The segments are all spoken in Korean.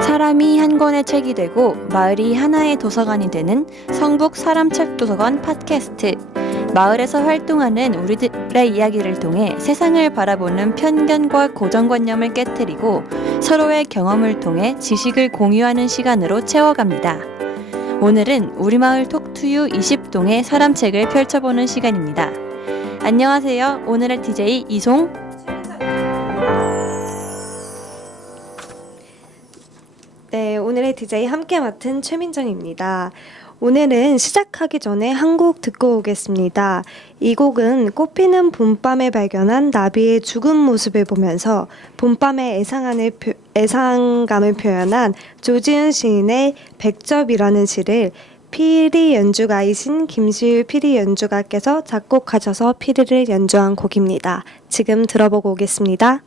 사람이 한 권의 책이 되고 마을이 하나의 도서관이 되는 성북 사람책도서관 팟캐스트. 마을에서 활동하는 우리들의 이야기를 통해 세상을 바라보는 편견과 고정관념을 깨트리고 서로의 경험을 통해 지식을 공유하는 시간으로 채워갑니다. 오늘은 우리마을 톡투유 20동의 사람책을 펼쳐보는 시간입니다. 안녕하세요. 오늘의 DJ 이송. 네, 오늘의 DJ 함께 맡은 최민정입니다. 오늘은 시작하기 전에 한 곡 듣고 오겠습니다. 이 곡은 꽃피는 봄밤에 발견한 나비의 죽은 모습을 보면서 봄밤의 애상감을 표현한 조지은 시인의 백접이라는 시를 피리 연주가이신 김시율 피리 연주가께서 작곡하셔서 피리를 연주한 곡입니다. 지금 들어보고 오겠습니다.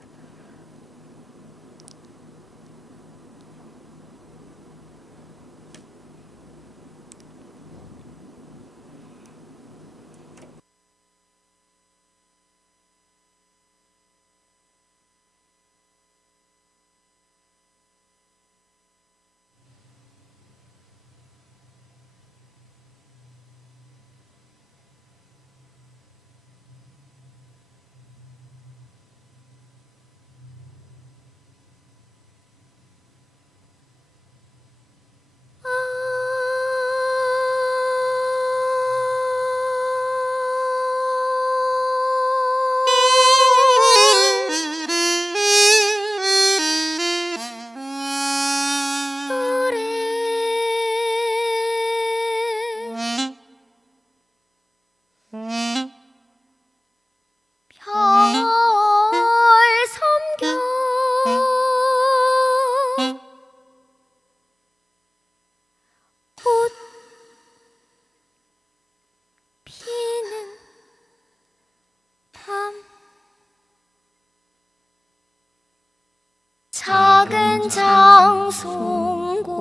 작은 장송고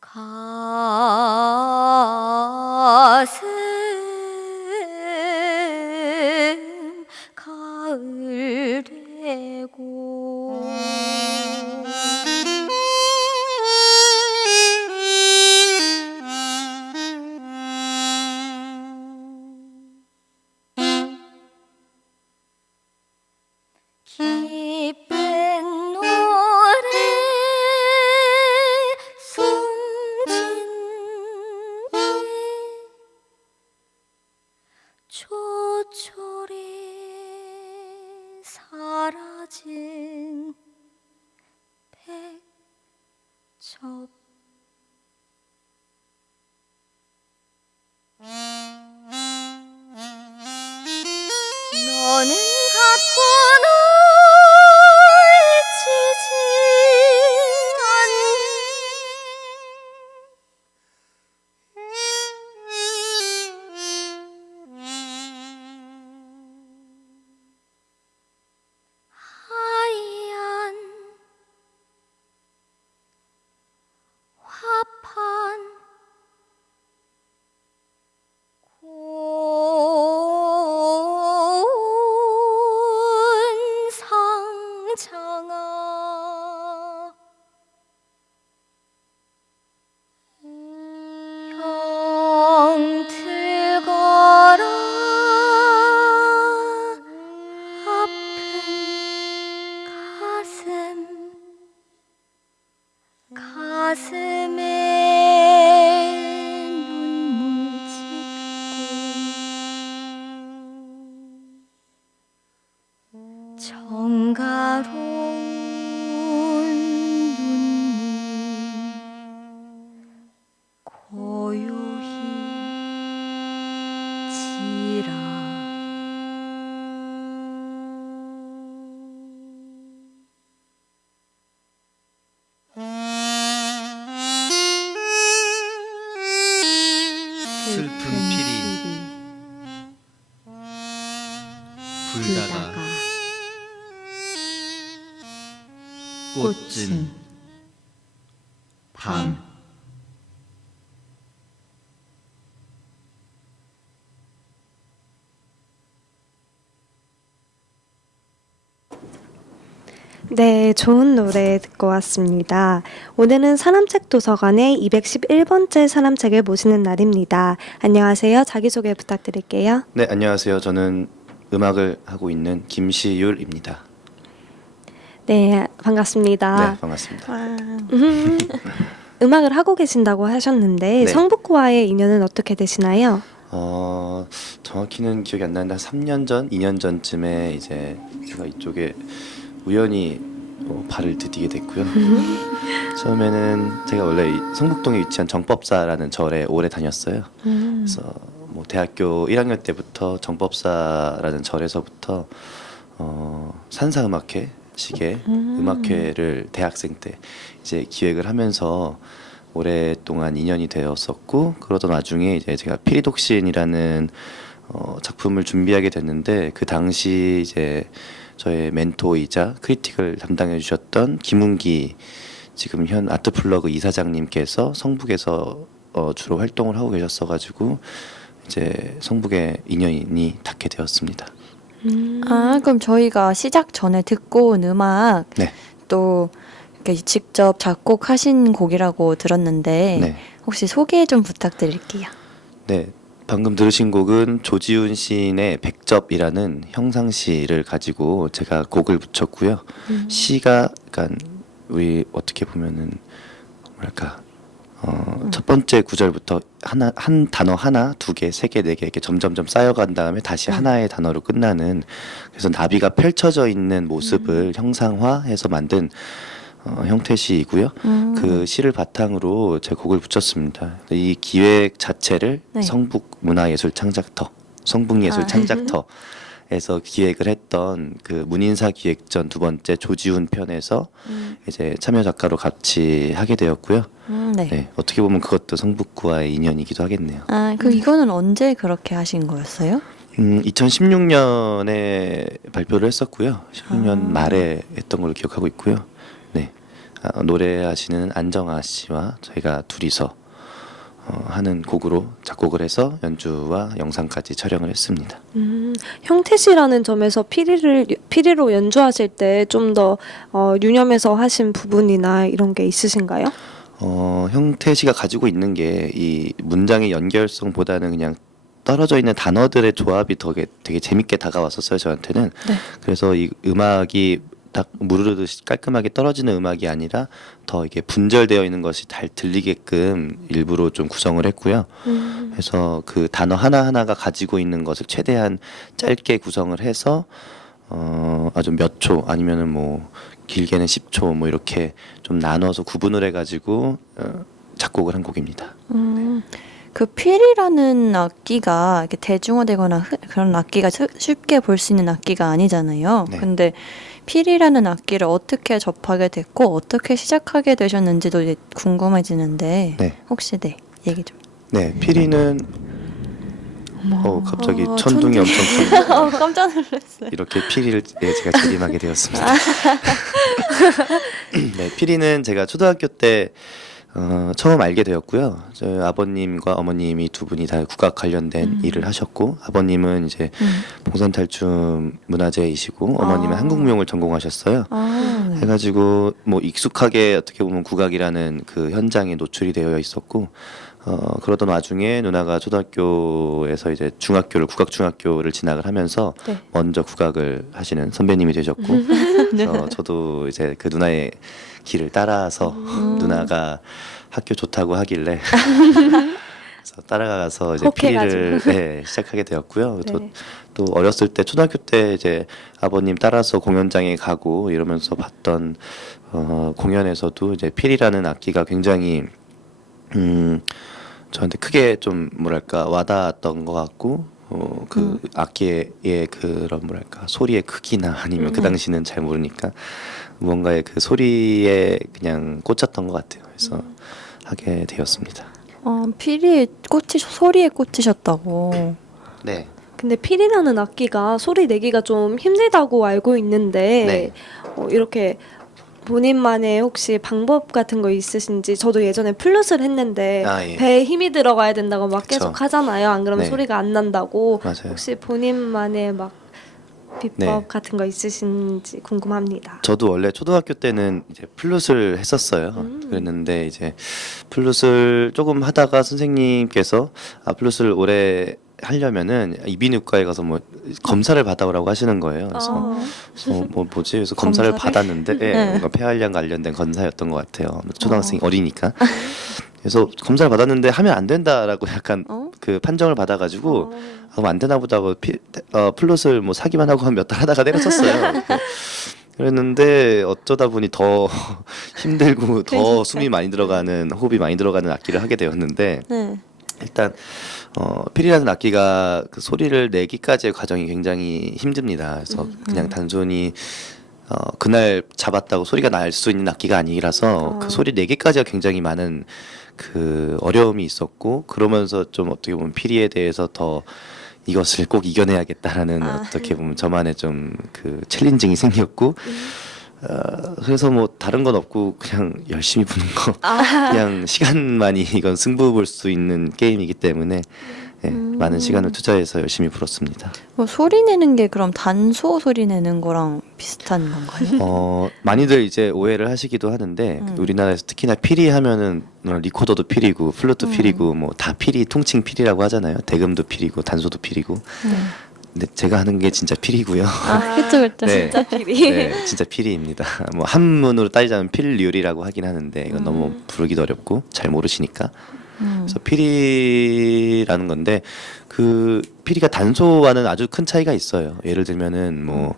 가슴 가을 되고 기쁜 노래 숨진 뒤 초초리 사라진 백접 너는 갖고는 지지 하얀 화판 고운 상창아 병들거라 아픈 가슴에 눈물 짓고 정가로운 눈물 고요히 지라 슬픈 피리 불다가 꽃은 밤 네, 좋은 노래 듣고 왔습니다. 오늘은 사람책 도서관의 211번째 사람책을 모시는 날입니다. 안녕하세요. 자기소개 부탁드릴게요. 네, 안녕하세요. 저는 음악을 하고 있는 김시율입니다. 네, 반갑습니다. 네, 반갑습니다. 음악을 하고 계신다고 하셨는데 네. 성북고와의 인연은 어떻게 되시나요? 정확히는 기억이 안 나는데 한 3년 전, 2년 전쯤에 이제 제가 이쪽에 우연히 발을 디디게 됐고요. 처음에는 제가 원래 성북동에 위치한 정법사라는 절에 오래 다녔어요. 그래서 뭐 대학교 1학년 때부터 정법사라는 절에서부터 산사음악회 식의 음악회를 대학생 때 이제 기획을 하면서 오랫동안 인연이 되었었고, 그러던 와중에 이제 제가 피리독신이라는 작품을 준비하게 됐는데, 그 당시 이제 저의 멘토이자 크리틱을 담당해 주셨던 김웅기 지금 현 아트플러그 이사장님께서 성북에서 주로 활동을 하고 계셨어가지고 이제 성북에 인연이 닿게 되었습니다. 아, 그럼 저희가 시작 전에 듣고 온 음악 네. 또 이렇게 직접 작곡하신 곡이라고 들었는데 네. 혹시 소개 좀 부탁드릴게요. 네, 방금 들으신 곡은 조지훈 시인의 백접이라는 형상시를 가지고 제가 곡을 붙였고요. 시가 약간 우리 어떻게 보면은 뭐랄까 첫 번째 구절부터 한 단어 하나, 두 개, 세 개, 네 개 이렇게 점점점 쌓여간 다음에 다시 하나의 단어로 끝나는, 그래서 나비가 펼쳐져 있는 모습을 형상화해서 만든 형태시이고요. 그 시를 바탕으로 제 곡을 붙였습니다. 이 기획 자체를 네. 성북문화예술 창작터, 성북예술 창작터에서 기획을 했던 그 문인사 기획전 두 번째 조지훈 편에서 이제 참여 작가로 같이 하게 되었고요. 네. 네, 어떻게 보면 그것도 성북구와의 인연이기도 하겠네요. 아, 그 이거는 언제 그렇게 하신 거였어요? 2016년에 발표를 했었고요. 16년 말에 했던 걸로 기억하고 있고요. 네, 노래하시는 안정아 씨와 저희가 둘이서 하는 곡으로 작곡을 해서 연주와 영상까지 촬영을 했습니다. 형태시라는 점에서 피리로 연주하실 때 좀 더 유념해서 하신 부분이나 이런 게 있으신가요? 형태시가 가지고 있는 게 이 문장의 연결성보다는 그냥 떨어져 있는 단어들의 조합이 되게 재밌게 다가왔었어요, 저한테는. 네. 그래서 이 음악이 딱 무르르듯이 깔끔하게 떨어지는 음악이 아니라 더 이게 분절되어 있는 것이 잘 들리게끔 일부러 좀 구성을 했고요. 그래서 그 단어 하나하나가 가지고 있는 것을 최대한 짧게 구성을 해서 아주 몇 초 아니면은 뭐 길게는 10초 뭐 이렇게 좀 나눠서 구분을 해가지고 작곡을 한 곡입니다. 그 필이라는 악기가 이렇게 대중화되거나 그런 악기가 쉽게 볼 수 있는 악기가 아니잖아요. 네. 근데 필이라는 악기를 어떻게 접하게 됐고 어떻게 시작하게 되셨는지도 이제 궁금해지는데 네. 혹시 얘기 좀. 네, 피리는 갑자기 어, 천둥이 엄청 큰 깜짝 놀랐어요. 이렇게 피리를 제가 재림하게 되었습니다. 네, 피리는 제가 초등학교 때 처음 알게 되었고요. 저희 아버님과 어머님이 두 분이 다 국악 관련된 일을 하셨고, 아버님은 이제 봉선탈춤 문화재이시고 어머님은 한국무용을 전공하셨어요. 네. 해가지고 뭐 익숙하게 어떻게 보면 국악이라는 그 현장에 노출이 되어 있었고, 그러던 와중에 누나가 초등학교에서 이제 국악 중학교를 진학을 하면서 네. 먼저 국악을 하시는 선배님이 되셨고, 그래서 저도 이제 그 누나의 길을 따라서 누나가 학교 좋다고 하길래 그래서 따라가서 이제 피리를 시작하게 되었고요. 네. 또 어렸을 때 초등학교 때 이제 아버님 따라서 공연장에 가고 이러면서 봤던 공연에서도 이제 피리라는 악기가 굉장히 저한테 크게 좀 뭐랄까 와닿았던 것 같고, 그 악기의 그런 뭐랄까 소리의 크기나 아니면 그 당시는 잘 모르니까 무언가의 그 소리에 그냥 꽂혔던 것 같아요. 그래서 하게 되었습니다. 필이 소리에 꽂히셨다고. 네. 근데 필이라는 악기가 소리 내기가 좀 힘들다고 알고 있는데 이렇게 본인만의 혹시 방법 같은 거 있으신지. 저도 예전에 플룻을 했는데 예. 배에 힘이 들어가야 된다고 막 그쵸. 계속 하잖아요. 안 그러면 네. 소리가 안 난다고. 맞아요. 혹시 본인만의 막 비법 네. 같은 거 있으신지 궁금합니다. 저도 원래 초등학교 때는 이제 플룻을 했었어요. 그랬는데 이제 플룻을 조금 하다가 선생님께서 플룻을 오래 하려면은 이비인후과에 가서 뭐 검사를 받아오라고 하시는 거예요. 그래서 뭐지? 그래서 검사를 검사를? 받았는데 네. 뭔가 폐활량 관련된 검사였던 것 같아요. 초등학생 어리니까. 그래서 검사를 받았는데 하면 안 된다라고 약간 그 판정을 받아가지고 그럼 안 되나 보다 하고 플룻을 뭐 사기만 하고 한 몇 달 하다가 내려쳤어요. 그랬는데 어쩌다 보니 더 힘들고 더 숨이 많이 들어가는, 호흡이 많이 들어가는 악기를 하게 되었는데 네. 일단 필이라는 악기가 그 소리를 내기까지의 과정이 굉장히 힘듭니다. 그래서 그냥 단순히 그날 잡았다고 소리가 날 수 있는 악기가 아니라서 그 소리 내기까지가 굉장히 많은 그 어려움이 있었고, 그러면서 좀 어떻게 보면 피리에 대해서 더 이것을 꼭 이겨내야겠다라는 어떻게 보면 저만의 좀 그 챌린징이 생겼고, 그래서 뭐 다른 건 없고 그냥 열심히 부는 거, 그냥 시간만이 이건 승부 볼 수 있는 게임이기 때문에 많은 시간을 투자해서 열심히 불었습니다. 뭐 소리 내는 게 그럼 단소 소리 내는 거랑 비슷한 건가요? 많이들 이제 오해를 하시기도 하는데 우리나라에서 특히나 피리 하면은 리코더도 피리고 플루트 피리고 뭐 다 피리, 통칭 피리라고 하잖아요. 대금도 피리고 단소도 피리고. 근데 제가 하는 게 진짜 피리고요. 그쵸 그쵸. 네. 진짜 필이. 네, 진짜 피리입니다. 뭐 한문으로 따지자면 필리울이라고 하긴 하는데 이건 너무 부르기도 어렵고 잘 모르시니까. 그래서 피리라는 건데 그 피리가 단소와는 아주 큰 차이가 있어요. 예를 들면은 뭐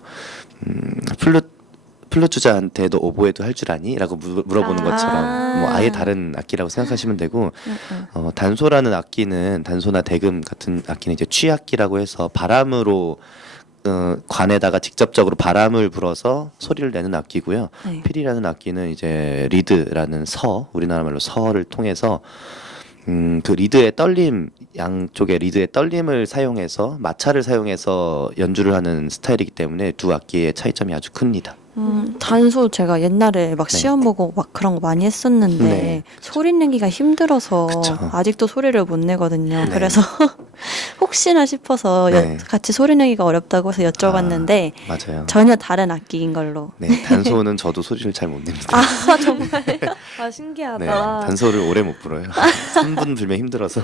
플룻 주자한테도 오보에도 할 줄 아니? 라고 물어보는 것처럼 뭐 아예 다른 악기라고 생각하시면 되고, 단소라는 악기는, 단소나 대금 같은 악기는 이제 취악기라고 해서 바람으로 관에다가 직접적으로 바람을 불어서 소리를 내는 악기고요. 네. 필이라는 악기는 이제 리드라는 우리나라 말로 서를 통해서 그 리드의 떨림, 양쪽의 리드의 떨림을 사용해서 마차를 사용해서 연주를 하는 스타일이기 때문에 두 악기의 차이점이 아주 큽니다. 단소 제가 옛날에 막 네. 시험 보고 막 그런 거 많이 했었는데 네. 소리 내기가 힘들어서 그쵸. 아직도 소리를 못 내거든요. 네. 그래서 혹시나 싶어서 네. 같이 소리 내기가 어렵다고 해서 여쭤봤는데 맞아요. 전혀 다른 악기인 걸로. 네, 단소는 저도 소리를 잘 못 냅니다. 신기하다. 네, 단소를 오래 못 불어요. 3분 불면 힘들어서.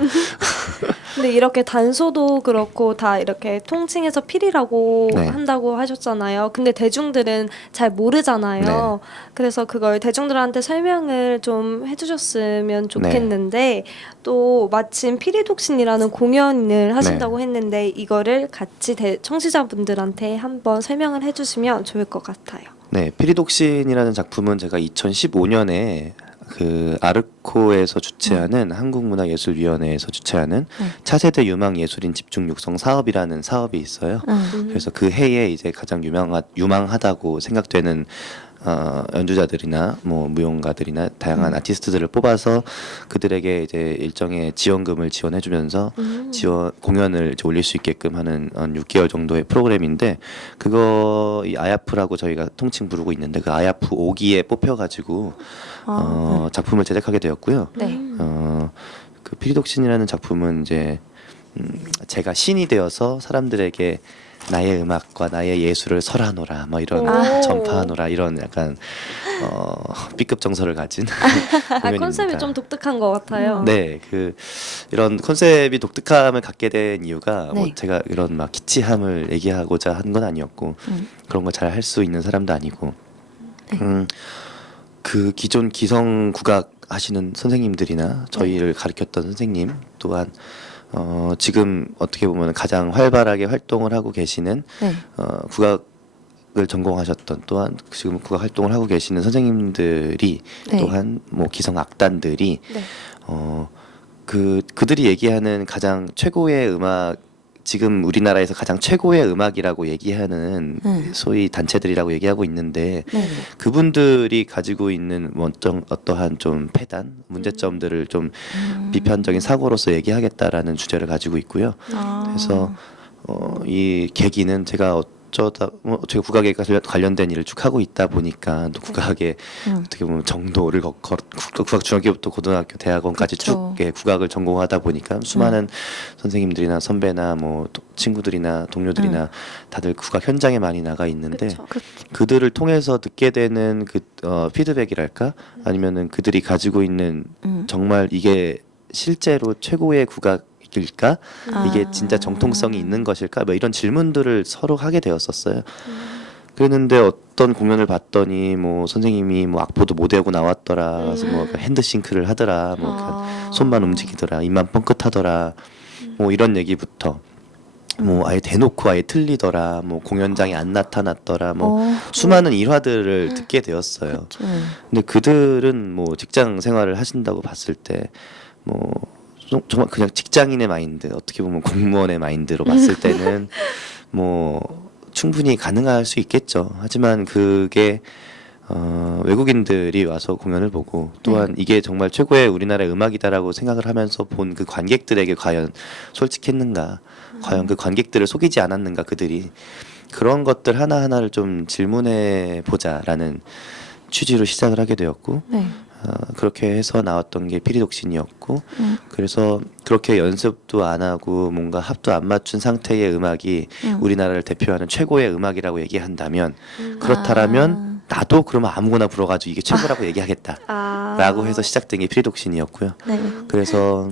근데 이렇게 단소도 그렇고 다 이렇게 통칭해서 필이라고 네. 한다고 하셨잖아요. 근데 대중들은 잘 모르잖아요. 네. 그래서 그걸 대중들한테 설명을 좀 해주셨으면 좋겠는데 또 마침 피리독신이라는 공연을 하신다고 했는데 이거를 같이 청취자분들한테 한번 설명을 해주시면 좋을 것 같아요. 네, 피리독신이라는 작품은 제가 2015년에 그 아르코에서 주최하는 한국문화예술위원회에서 주최하는 차세대 유망예술인 집중 육성 사업이라는 사업이 있어요. 그래서 그 해에 이제 가장 유망하다고 생각되는 연주자들이나 뭐 무용가들이나 다양한 아티스트들을 뽑아서 그들에게 이제 일정의 지원금을 지원해주면서 공연을 이제 올릴 수 있게끔 하는 6개월 정도의 프로그램인데, 그거 이 아야프라고 저희가 통칭 부르고 있는데 그 아야프 5기에 뽑혀가지고 작품을 제작하게 되었고요. 네. 그 피리독신이라는 작품은 이제 제가 신이 되어서 사람들에게 나의 음악과 나의 예술을 설하노라 뭐 이런 전파하노라 이런 약간 B급 정서를 가진 공연입니다. 컨셉이 좀 독특한 것 같아요. 네, 그 이런 컨셉이 독특함을 갖게 된 이유가 뭐 네. 제가 이런 막 키치함을 얘기하고자 한 건 아니었고 그런 걸 잘 할 수 있는 사람도 아니고 그 기존 기성 국악 하시는 선생님들이나 저희를 가르쳤던 선생님 또한 지금 어떻게 보면 가장 활발하게 활동을 하고 계시는 국악을 전공하셨던, 또한 지금 국악 활동을 하고 계시는 선생님들이 또한 뭐 기성 악단들이 그들이 얘기하는 가장 최고의 음악, 지금 우리나라에서 가장 최고의 음악이라고 얘기하는 소위 단체들이라고 얘기하고 있는데 그분들이 가지고 있는 어떠한 좀 폐단, 문제점들을 좀 비판적인 사고로서 얘기하겠다라는 주제를 가지고 있고요. 그래서 이 계기는 제가 어쩌다 어떻게 국악에 관련된 일을 쭉 하고 있다 보니까 또 국악의 어떻게 보면 정도를 국악 중학교부터 고등학교 대학원까지 그쵸. 쭉 국악을 전공하다 보니까 수많은 선생님들이나 선배나 뭐 친구들이나 동료들이나 다들 국악 현장에 많이 나가 있는데 그쵸. 그들을 통해서 듣게 되는 그 피드백이랄까 아니면은 그들이 가지고 있는 정말 이게 실제로 최고의 국악일까? 이게 진짜 정통성이 있는 것일까? 뭐 이런 질문들을 서로 하게 되었었어요. 그랬는데 어떤 공연을 봤더니 뭐 선생님이 뭐 악보도 못 외우고 나왔더라. 그래서 뭐 핸드싱크를 하더라. 뭐 손만 움직이더라. 입만 뻥끗하더라. 뭐 이런 얘기부터 뭐 아예 대놓고 아예 틀리더라. 뭐 공연장에 안 나타났더라. 뭐 수많은 일화들을 듣게 되었어요. 근데 그들은 뭐 직장 생활을 하신다고 봤을 때 뭐 정말 그냥 직장인의 마인드, 어떻게 보면 공무원의 마인드로 봤을 때는 뭐 충분히 가능할 수 있겠죠. 하지만 그게 외국인들이 와서 공연을 보고 또한 이게 정말 최고의 우리나라의 음악이다라고 생각을 하면서 본 그 관객들에게 과연 솔직했는가, 과연 그 관객들을 속이지 않았는가, 그들이 그런 것들 하나하나를 좀 질문해 보자라는 취지로 시작을 하게 되었고 네. 그렇게 해서 나왔던 게 피리독신이었고 그래서 그렇게 연습도 안 하고 뭔가 합도 안 맞춘 상태의 음악이 우리나라를 대표하는 최고의 음악이라고 얘기한다면 그렇다라면 나도 그러면 아무거나 불러가지고 이게 최고라고 얘기하겠다라고 해서 시작된 게 피리독신이었고요. 네. 그래서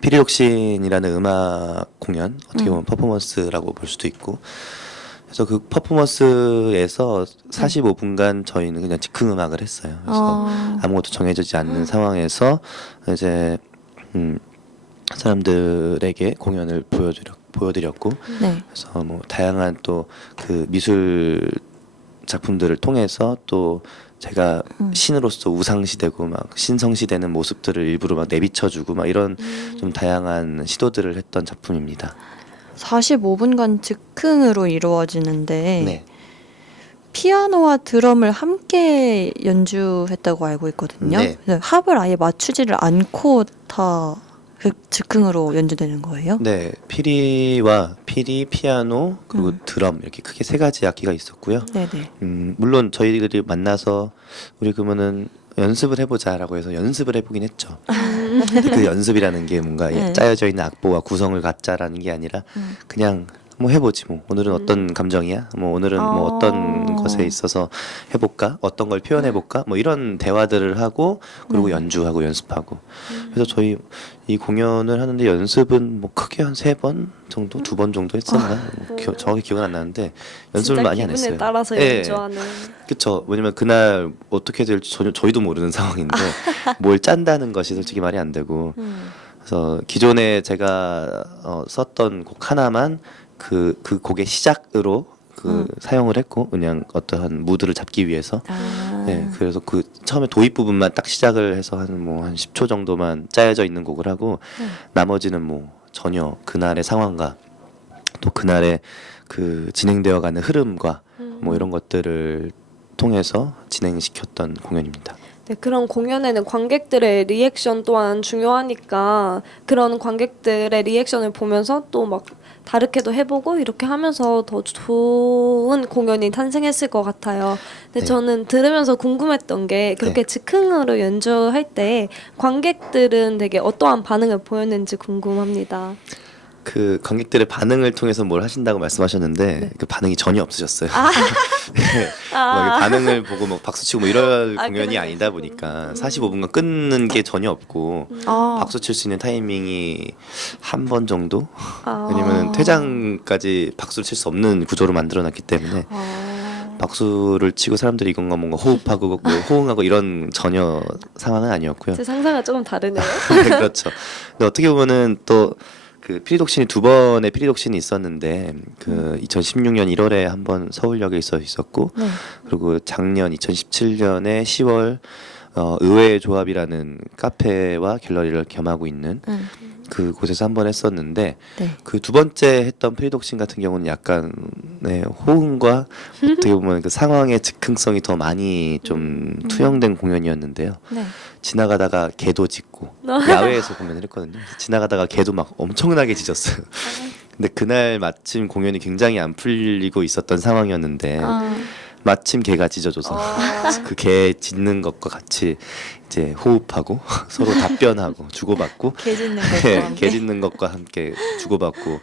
피리독신이라는 음악 공연 어떻게 보면 퍼포먼스라고 볼 수도 있고 그래서 그 퍼포먼스에서 45분간 저희는 그냥 즉흥 음악을 했어요. 그래서 아무것도 정해지지 않는 상황에서 이제 사람들에게 공연을 보여드렸고 네. 그래서 뭐 다양한 또 그 미술 작품들을 통해서 또 제가 신으로서 우상시되고 막 신성시되는 모습들을 일부러 막 내비쳐주고 막 이런 좀 다양한 시도들을 했던 작품입니다. 45분간 즉흥으로 이루어지는데 네. 피아노와 드럼을 함께 연주했다고 알고 있거든요. 네. 그래서 합을 아예 맞추지를 않고 다 그 즉흥으로 연주되는 거예요? 네, 피리, 피아노 그리고 드럼 이렇게 크게 세 가지 악기가 있었고요. 네네. 물론 저희들이 만나서 우리 그러면은 연습을 해보자라고 해서 연습을 해보긴 했죠. 근데 그 연습이라는 게 뭔가 짜여져 있는 악보와 구성을 갖자라는 게 아니라 그냥 뭐 해보지 뭐 오늘은 어떤 감정이야 뭐 오늘은 뭐 어떤 것에 있어서 해볼까 어떤 걸 표현해볼까 뭐 이런 대화들을 하고 그리고 연주하고 연습하고 그래서 저희 이 공연을 하는데 연습은 뭐 크게 한 3번 정도 2번 정도 했었나 뭐 정확히 기억은 안 나는데 연습을 많이 안 했어요. 기분에 따라서 예. 연주하는. 그쵸. 왜냐면 그날 어떻게 될지 전혀 저희도 모르는 상황인데 뭘 짠다는 것이 솔직히 말이 안 되고 그래서 기존에 제가 썼던 곡 하나만 그 곡의 시작으로 사용을 했고 그냥 어떠한 무드를 잡기 위해서 네, 그래서 그 처음에 도입 부분만 딱 시작을 해서 한 10초 정도만 짜여져 있는 곡을 하고 나머지는 뭐 전혀 그날의 상황과 또 그날의 그 진행되어 가는 흐름과 뭐 이런 것들을 통해서 진행시켰던 공연입니다. 네, 그런 공연에는 관객들의 리액션 또한 중요하니까 그런 관객들의 리액션을 보면서 또 막 다르게도 해보고 이렇게 하면서 더 좋은 공연이 탄생했을 것 같아요. 근데 네. 저는 들으면서 궁금했던 게 그렇게 네. 즉흥으로 연주할 때 관객들은 되게 어떠한 반응을 보였는지 궁금합니다. 그 관객들의 반응을 통해서 뭘 하신다고 말씀하셨는데 그 반응이 전혀 없으셨어요. 네. 뭐 이렇게 반응을 보고 뭐 박수치고 뭐 이럴 공연이 그래요? 아니다 보니까 45분간 끊는 게 전혀 없고 박수 칠 수 있는 타이밍이 한 번 정도? 왜냐면 퇴장까지 박수를 칠 수 없는 구조로 만들어놨기 때문에 박수를 치고 사람들이 이건가 뭔가 호흡하고 뭐 호응하고 이런 전혀 상황은 아니었고요. 제 상상과 조금 다르네요. 네, 그렇죠. 근데 어떻게 보면은 또 그 피리독신이 2번의 피리독신이 있었는데 그 2016년 1월에 한번 서울역에 있었고 그리고 작년 2017년에 10월 의외의 조합이라는 카페와 갤러리를 겸하고 있는 그 곳에서 한번 했었는데 그 2번째 했던 피리독신 같은 경우는 약간 호응과 어떻게 보면 그 상황의 즉흥성이 더 많이 좀 투영된 공연이었는데요. 지나가다가 개도 짖고 야외에서 공연을 했거든요. 지나가다가 개도 막 엄청나게 짖었어요. 근데 그날 마침 공연이 굉장히 안 풀리고 있었던 상황이었는데 아, 마침 개가 짖어줘서 그 개 짖는 것과 같이 이제 호흡하고 서로 답변하고 주고받고 개 짖는 네, 것과 함께. 개 짖는 것과 함께 주고받고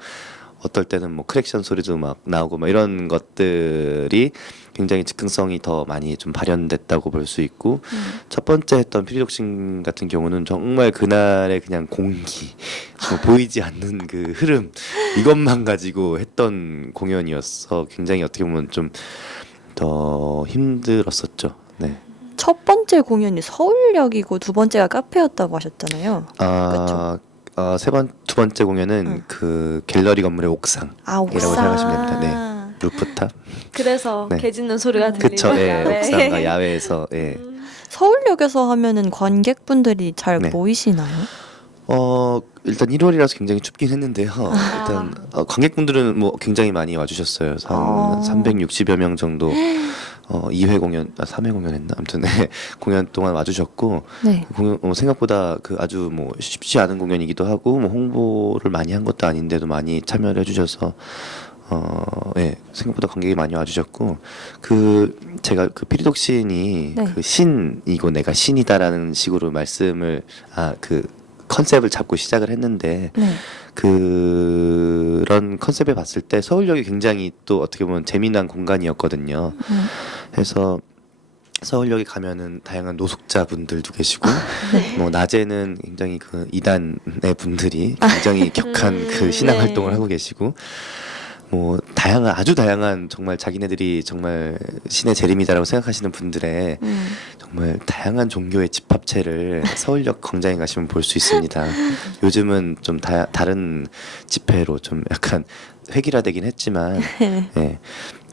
어떨 때는 뭐 크랙션 소리도 막 나오고 막 이런 것들이 굉장히 즉흥성이 더 많이 좀 발현됐다고 볼 수 있고 첫 번째 했던 피리독신 같은 경우는 정말 그날의 그냥 공기 뭐 보이지 않는 그 흐름 이것만 가지고 했던 공연이었어 굉장히 어떻게 보면 좀 더 힘들었었죠. 네. 첫 번째 공연이 서울역이고 두 번째가 카페였다고 하셨잖아요. 두 번째 공연은 응. 그 갤러리 건물의 옥상. 아, 옥상. 이라고 생각하시면 됩니다. 루프탑. 그래서 네. 개 짖는 소리가 들리는 그쵸. 예, 야외. 옥상과 야외에서. 예. 서울역에서 하면은 관객분들이 잘 네. 보이시나요? 일단 1월이라서 굉장히 춥긴 했는데요. 일단 관객분들은 뭐 굉장히 많이 와주셨어요. 한 360여 명 정도 2회 공연, 3회 공연했나? 아무튼 네, 공연 동안 와주셨고 네. 생각보다 그 아주 뭐 쉽지 않은 공연이기도 하고 뭐 홍보를 많이 한 것도 아닌데도 많이 참여를 해주셔서 예, 생각보다 관객이 많이 와주셨고 제가 그 피리독신이 네. 그 신이고 내가 신이다라는 식으로 말씀을 그 컨셉을 잡고 시작을 했는데 네. 그런 컨셉을 봤을 때 서울역이 굉장히 또 어떻게 보면 재미난 공간이었거든요. 그래서 서울역에 가면은 다양한 노숙자분들도 계시고 뭐 낮에는 굉장히 그 이단의 분들이 굉장히 격한 그 신앙 네. 활동을 하고 계시고 뭐 아주 다양한 정말 자기네들이 정말 신의 재림이다라고 생각하시는 분들의 정말 다양한 종교의 집합체를 서울역 광장에 가시면 볼 수 있습니다. 요즘은 좀 다른 집회로 좀 약간 획일화되긴 했지만 예,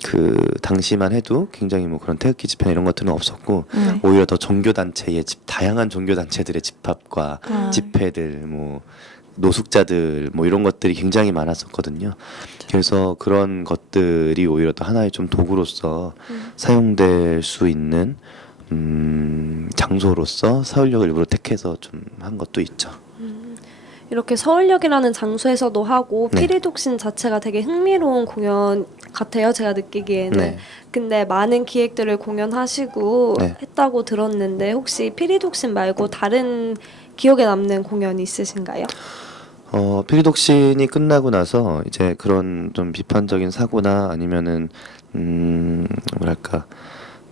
그 당시만 해도 굉장히 뭐 그런 태극기 집회 이런 것들은 없었고 오히려 더 다양한 종교 단체들의 집합과 집회들 뭐 노숙자들 뭐 이런 것들이 굉장히 많았었거든요. 그래서 그런 것들이 오히려 더 하나의 좀 도구로서 사용될 수 있는 장소로서 서울역을 일부러 택해서 좀 한 것도 있죠. 이렇게 서울역이라는 장소에서도 하고 네. 피리독신 자체가 되게 흥미로운 공연 같아요. 제가 느끼기에는. 네. 근데 많은 기획들을 공연하시고 네. 했다고 들었는데 혹시 피리독신 말고 다른 기억에 남는 공연이 있으신가요? 피리독신이 끝나고 나서 이제 그런 좀 비판적인 사고나 아니면은 뭐랄까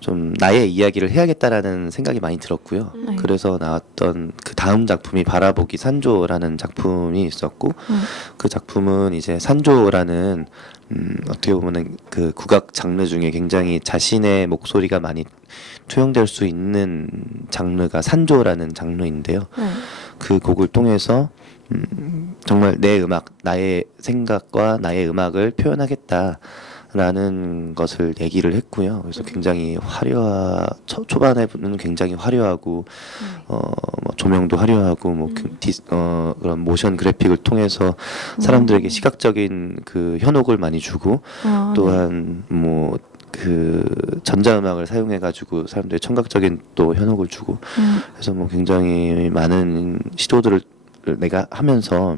좀 나의 이야기를 해야겠다라는 생각이 많이 들었고요. 네. 그래서 나왔던 그 다음 작품이 바라보기 산조라는 작품이 있었고 그 작품은 이제 산조라는 어떻게 보면은 그 국악 장르 중에 굉장히 자신의 목소리가 많이 투영될 수 있는 장르가 산조라는 장르인데요. 그 곡을 통해서 정말 내 음악, 나의 생각과 나의 음악을 표현하겠다라는 것을 얘기를 했고요. 그래서 굉장히 초반에는 굉장히 화려하고 뭐 조명도 화려하고 뭐 그런 모션 그래픽을 통해서 사람들에게 시각적인 그 현혹을 많이 주고 또한 뭐 그 전자음악을 사용해 가지고 사람들의 청각적인 또 현혹을 주고 그래서 뭐 굉장히 많은 시도들을 내가 하면서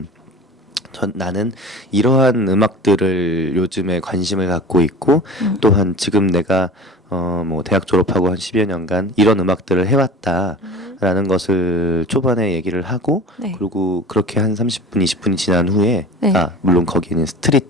나는 이러한 음악들을 요즘에 관심을 갖고 있고 또한 지금 내가 뭐 대학 졸업하고 한 10여 년간 이런 음악들을 해왔다라는 것을 초반에 얘기를 하고 네. 그리고 그렇게 한 30분, 20분이 지난 후에 네. 물론 거기는 스트릿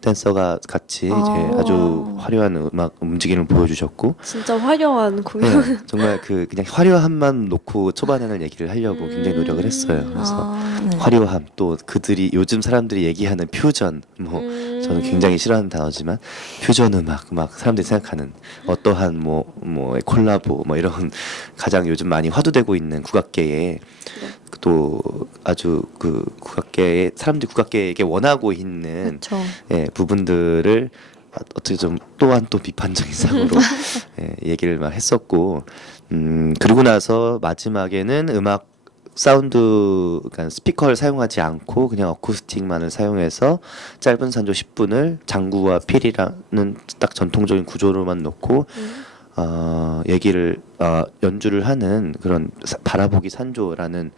댄서가 같이 이제 아주 화려한 음악 움직임을 보여주셨고 진짜 화려한 공연. 네, 정말 그냥 화려함만 놓고 초반에는 얘기를 하려고 굉장히 노력을 했어요. 그래서 네. 화려함 또 그들이 요즘 사람들이 얘기하는 퓨전 뭐 저는 굉장히 싫어하는 단어지만 퓨전 음악 막 사람들이 생각하는 어떠한 뭐 콜라보 뭐 이런 가장 요즘 많이 화두되고 있는 국악계에 또 아주 그 국악계에 사람들이 국악계에게 원하고 있는 그렇죠. 예, 부분들을 어떻게 좀 또한 또 비판적인 사고로 얘기를 막 했었고 그리고 나서 마지막에는 음악 사운드 그러니까 스피커를 사용하지 않고 그냥 어쿠스틱만을 사용해서 짧은 산조 10분을 장구와 필이라는 딱 전통적인 구조로만 놓고 연주를 하는 그런 바라보기 산조라는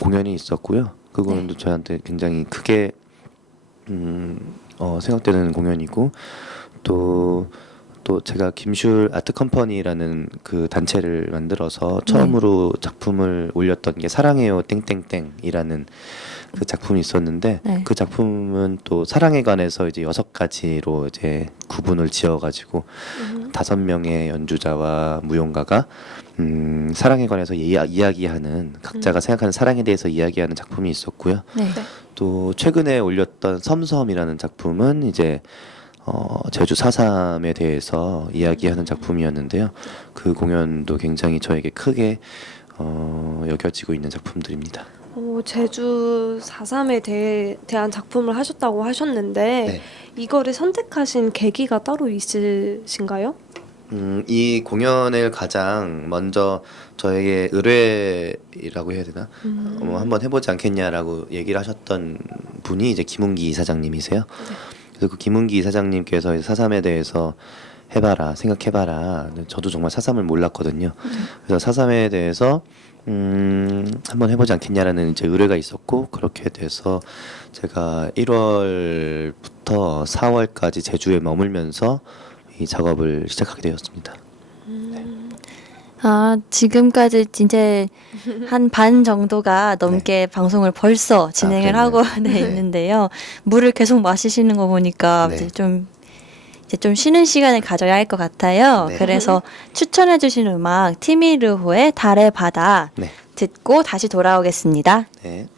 공연이 있었고요. 그 공연도 저한테 굉장히 크게 생각되는 공연이고 또 제가 김슐 아트 컴퍼니라는 그 단체를 만들어서 처음으로 작품을 올렸던 게 사랑해요 땡땡땡이라는 그 작품이 있었는데 네. 그 작품은 또 사랑에 관해서 이제 6가지로 이제 구분을 지어가지고 5명의 연주자와 무용가가 사랑에 관해서 이야기하는 각자가 생각하는 사랑에 대해서 이야기하는 작품이 있었고요. 네. 또 최근에 올렸던 섬섬이라는 작품은 이제 제주 4.3에 대해서 이야기하는 작품이었는데요. 그 공연도 굉장히 저에게 크게 여겨지고 있는 작품들입니다. 제주 4.3에 대한 작품을 하셨다고 하셨는데 네. 이거를 선택하신 계기가 따로 있으신가요? 이 공연을 가장 먼저 저에게 의뢰라고 해야 되나? 한번 해보지 않겠냐라고 얘기를 하셨던 분이 이제 김은기 이사장님이세요. 그래서 그 김은기 이사장님께서 4.3에 대해서 해봐라, 생각해봐라. 저도 정말 4.3을 몰랐거든요. 그래서 4.3에 대해서 한번 해보지 않겠냐라는 이제 의뢰가 있었고 그렇게 돼서 제가 1월부터 4월까지 제주에 머물면서 이 작업을 시작하게 되었습니다. 지금까지 이제 한 반 정도가 넘게 방송을 벌써 진행을 그랬나요? 하고 네, 네. 있는데요. 물을 계속 마시시는 거 보니까 네. 이제 좀 쉬는 시간을 가져야 할 것 같아요. 네. 그래서 추천해 주신 음악 티미르호의 달의 바다 네. 듣고 다시 돌아오겠습니다. 네.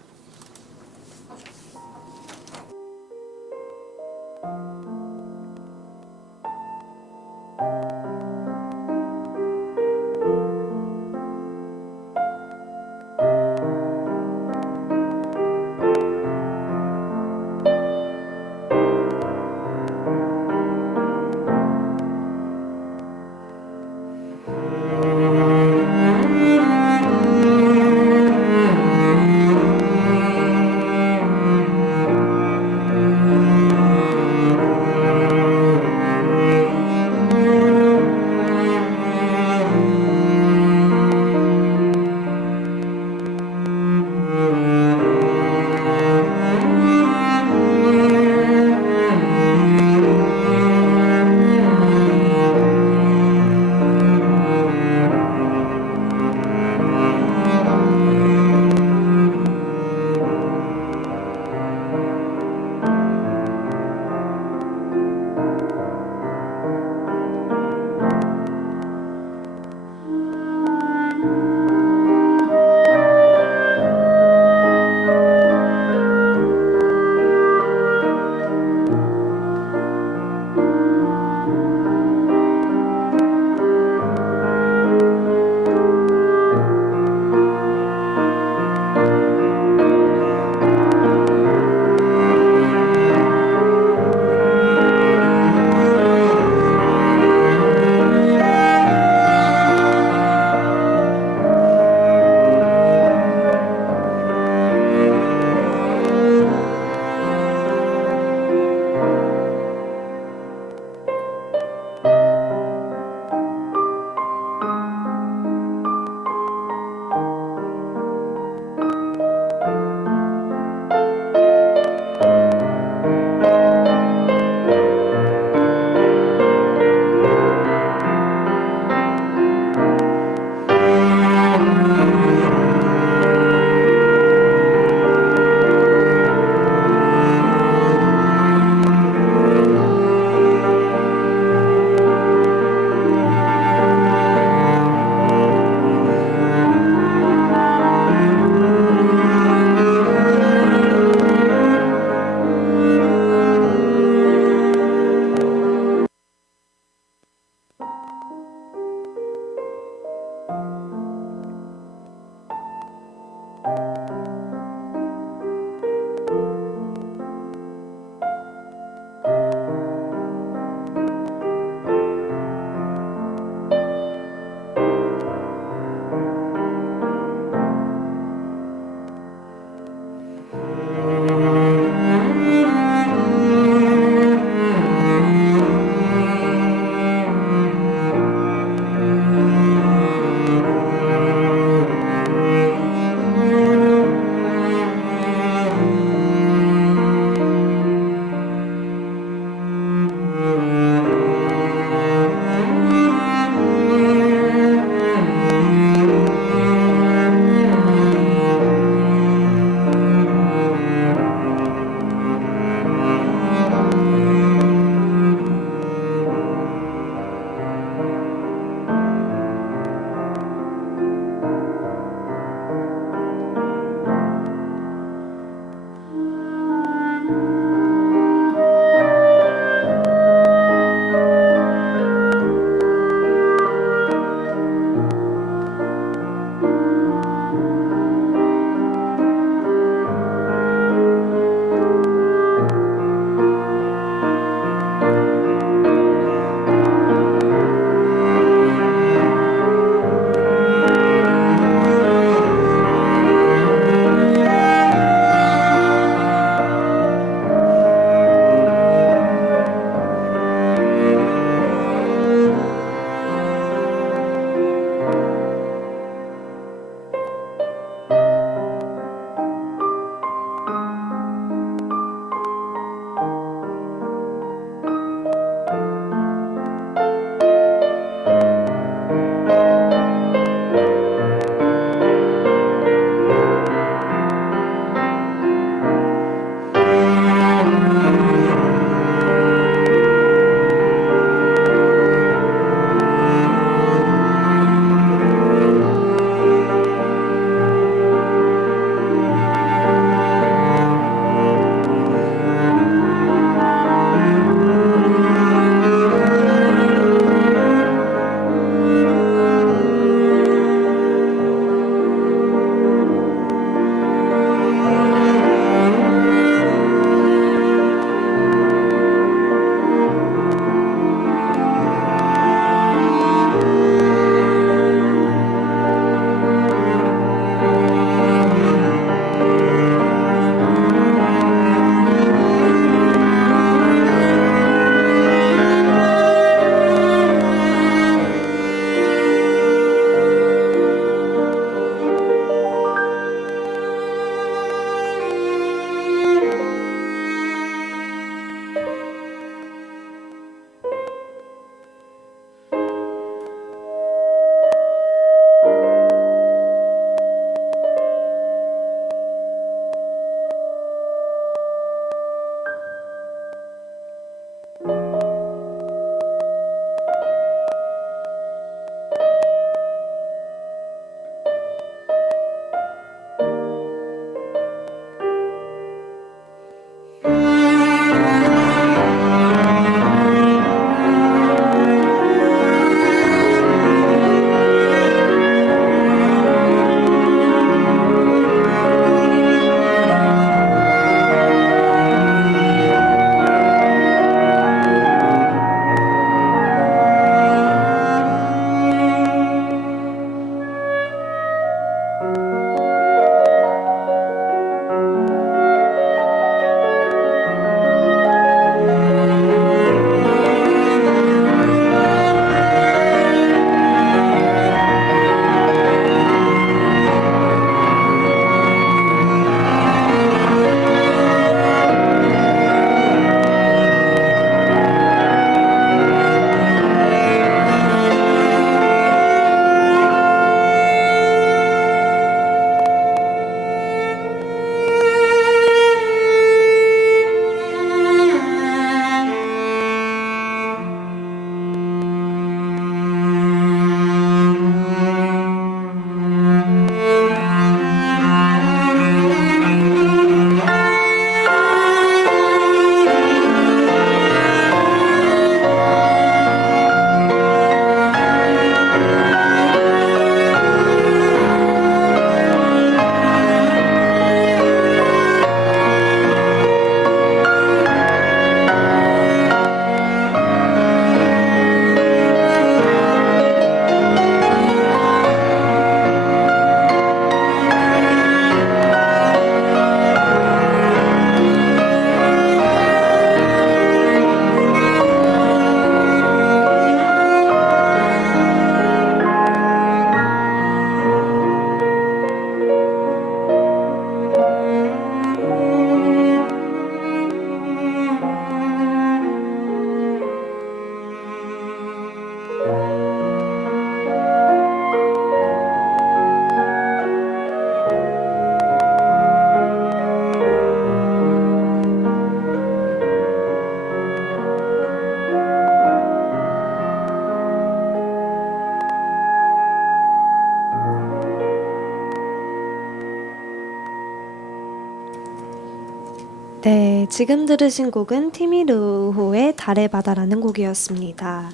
네, 지금 들으신 곡은 티미르호의 달의 바다라는 곡이었습니다.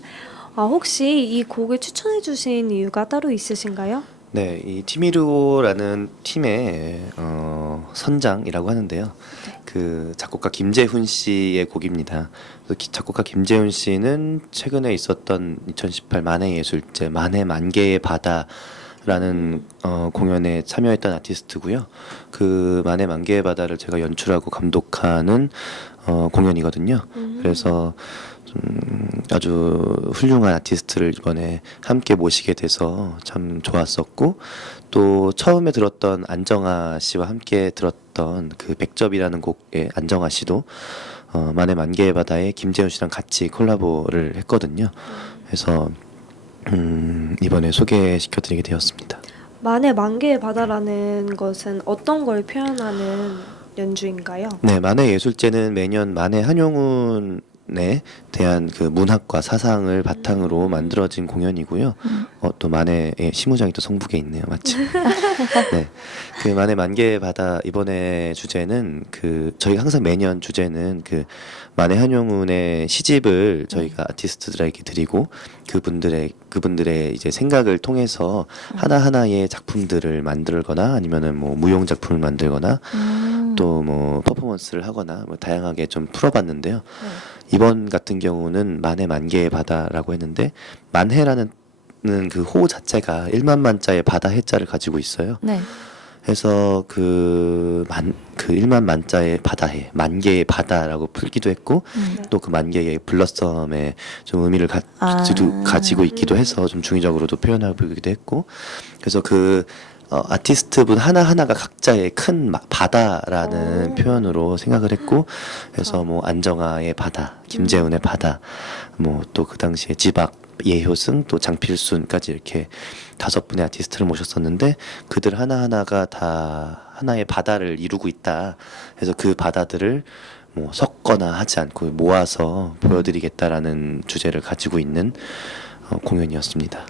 혹시 이 곡을 추천해 주신 이유가 따로 있으신가요? 네, 이 티미르오라는 팀의 선장이라고 하는데요. 그 작곡가 김재훈 씨의 곡입니다. 그래서 작곡가 김재훈 씨는 최근에 있었던 2018 만해예술제 만해 만개의 바다라는 공연에 참여했던 아티스트고요. 그 만해 만개의 바다를 제가 연출하고 감독하는 공연이거든요. 그래서 아주 훌륭한 아티스트를 이번에 함께 모시게 돼서 참 좋았었고, 또 처음에 들었던 안정아 씨와 함께 들었던 그 백접이라는 곡의 안정아 씨도 만해 만개의 바다에 김재훈 씨랑 같이 콜라보를 했거든요. 그래서 이번에 소개시켜드리게 되었습니다. 만해 만개의 바다라는 것은 어떤 걸 표현하는 연주인가요? 네, 만해 예술제는 매년 만해 한용운에 대한 그 문학과 사상을 바탕으로 만들어진 공연이고요. 또 만해의 시무장이 또 성북에 있네요, 맞죠? 네, 그 만해 만개의 바다 이번에 주제는 그 저희가 항상 매년 주제는 그 만해 한용운의 시집을 저희가 아티스트들에게 드리고 그분들의 이제 생각을 통해서 하나하나의 작품들을 만들거나 아니면은 뭐 무용 작품을 만들거나 또 뭐 퍼포먼스를 하거나 뭐 다양하게 좀 풀어봤는데요. 이번 같은 경우는 만해 만개의 바다라고 했는데, 만해라는 그 호 자체가 1만 만자의 바다 해자를 가지고 있어요. 네. 해서 그 1만 만자의 바다해, 만개의 바다라고 풀기도 했고, 또 그 만개의 블러썸의 좀 의미를 가지고 있기도 해서 좀 중의적으로도 표현해보기도 했고, 그래서 그 아티스트분 하나하나가 각자의 큰 바다라는 표현으로 생각을 했고, 그래서 뭐 안정아의 바다, 김재훈의 바다, 뭐 또 그 당시에 지박, 예효승, 또 장필순까지 이렇게 5분의 아티스트를 모셨었는데, 그들 하나하나가 다 하나의 바다를 이루고 있다. 그래서 그 바다들을 뭐 섞거나 하지 않고 모아서 보여드리겠다라는 주제를 가지고 있는 공연이었습니다.